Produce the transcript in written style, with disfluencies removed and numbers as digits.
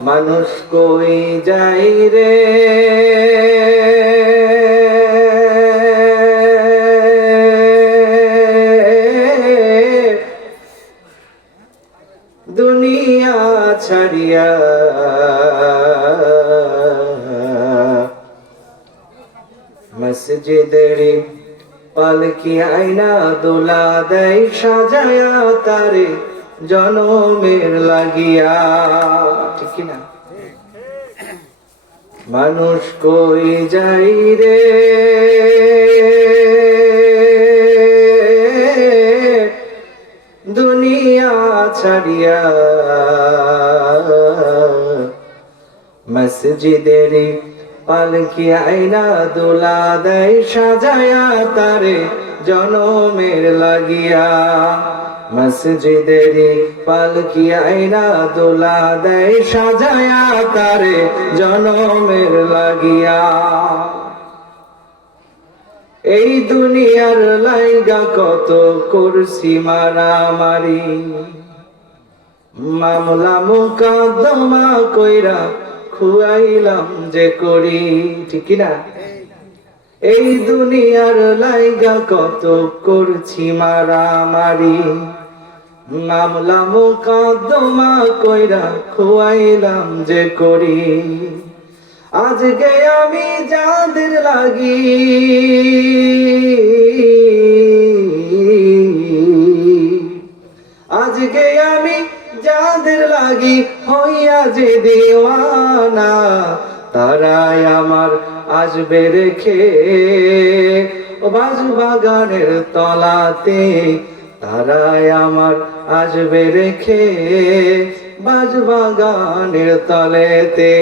মানুষ কই যাই রে, দুনিয়া ছাড়িয়া মসজিদের পালকি আয়না দোলা দেয় সাজায়া তারে জনমের লাগিয়া। ঠিক না? মানুষ কই যাই রে, দুনিয়া ছাড়িয়া মসজিদের পালকি আয়না দোলা দেয় সাজায়া তারে জনমের লাগিয়া। মসজিদের পালকি আয়না দোলা দেয় সাজায়া তারে জনমের লাগিয়া। এই দুনিয়ার লাইগা কত করছি মারামারি, মামলা মোকদ্দমা কইরা খুয়াইলাম যে করি। ঠিক না? এই দুনিয়ার লাইগা কত করছি মারামারি, মামলা মোকদ্দমা কইরা খুয়াইলাম যে করি। আজকে আমি যাদের লাগি আজকে আমি যাদের লাগি হইয়া যে দেওয়ানা, তারাই আমার আসবে রেখে বাগানের তলাতে, তারাই আমার আসবে রেখে বাগানের তলেতে।